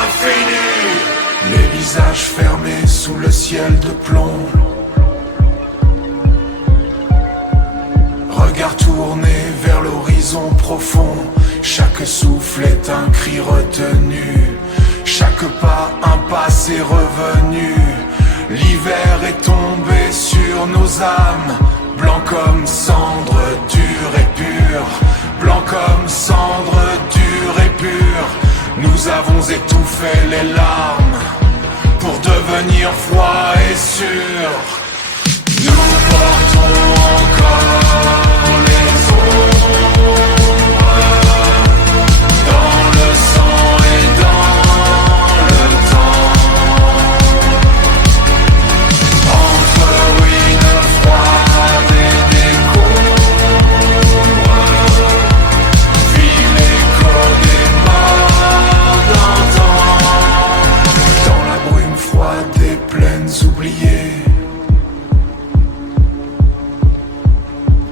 infini. Les visages fermés sous le ciel de plomb. Regard tourné vers l'horizon profond. Chaque souffle est un cri retenu. Chaque pas, un passé revenu. L'hiver est tombé sur nos âmes. Blanc comme cendre, dur et pur. Blanc comme cendre, dur et pur. Nous avons étouffé les larmes pour devenir froid et sûr. Nous portons encore les ombres dans le sang et dans le temps. Entre ruines froides et décombres, vit l'écho des morts d'antan. Dans la brume froide des plaines oubliées,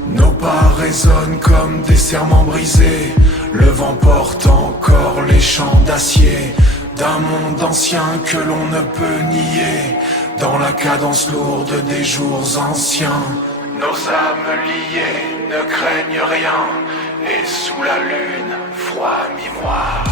nos pas résonnent comme des serments brisés. Le vent porte encore les champs d'acier d'un monde ancien que l'on ne peut nier. Dans la cadence lourde des jours anciens, nos âmes liées ne craignent rien. Et sous la lune, froid mi-moire.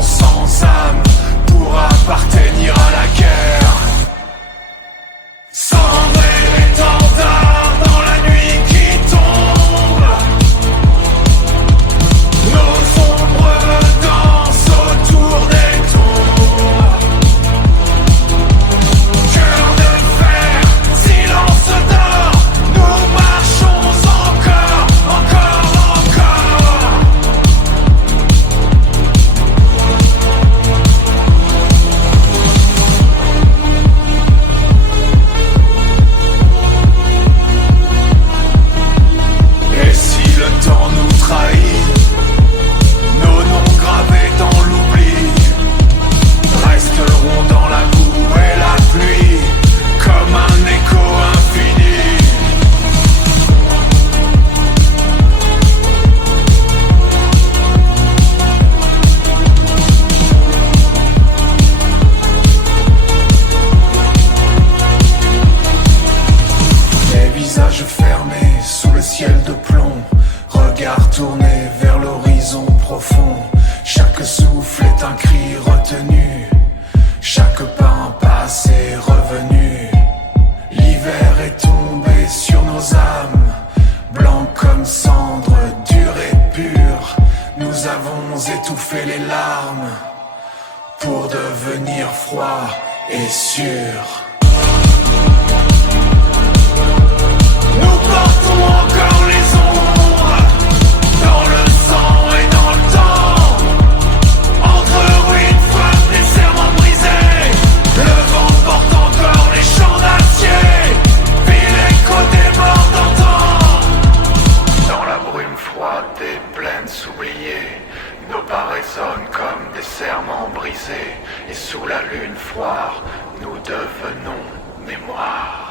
Sans âme pour appartenir à la guerre. Cendre et l'étendard dans la nuit qui tombe. Nos ombres dansent autour des tombes. Cœur de fer, silence d'or. Nous marchons encore, encore, encore. Et si le temps nous trahit, nos noms gravés dans l'oubli resteront dans la boue et la pluie comme un écho infini. Les visages fermés sous le ciel de plomb. Regard tourné vers l'horizon profond. Chaque souffle est un cri retenu. Chaque pas, un passé revenu. L'hiver est tombé sur nos âmes. Blanc comme cendre, dur et pur. Nous avons étouffé les larmes pour devenir froid et sûr. Nous portons encore les ombres dans le sang et dans le temps. Entre ruines froides des serments brisés, le vent porte encore les champs d'acier. Vit l'écho des morts d'antan. Dans la brume froide des plaines oubliées, nos pas résonnent comme des serments brisés. Et sous la lune froide, nous devenons mémoire.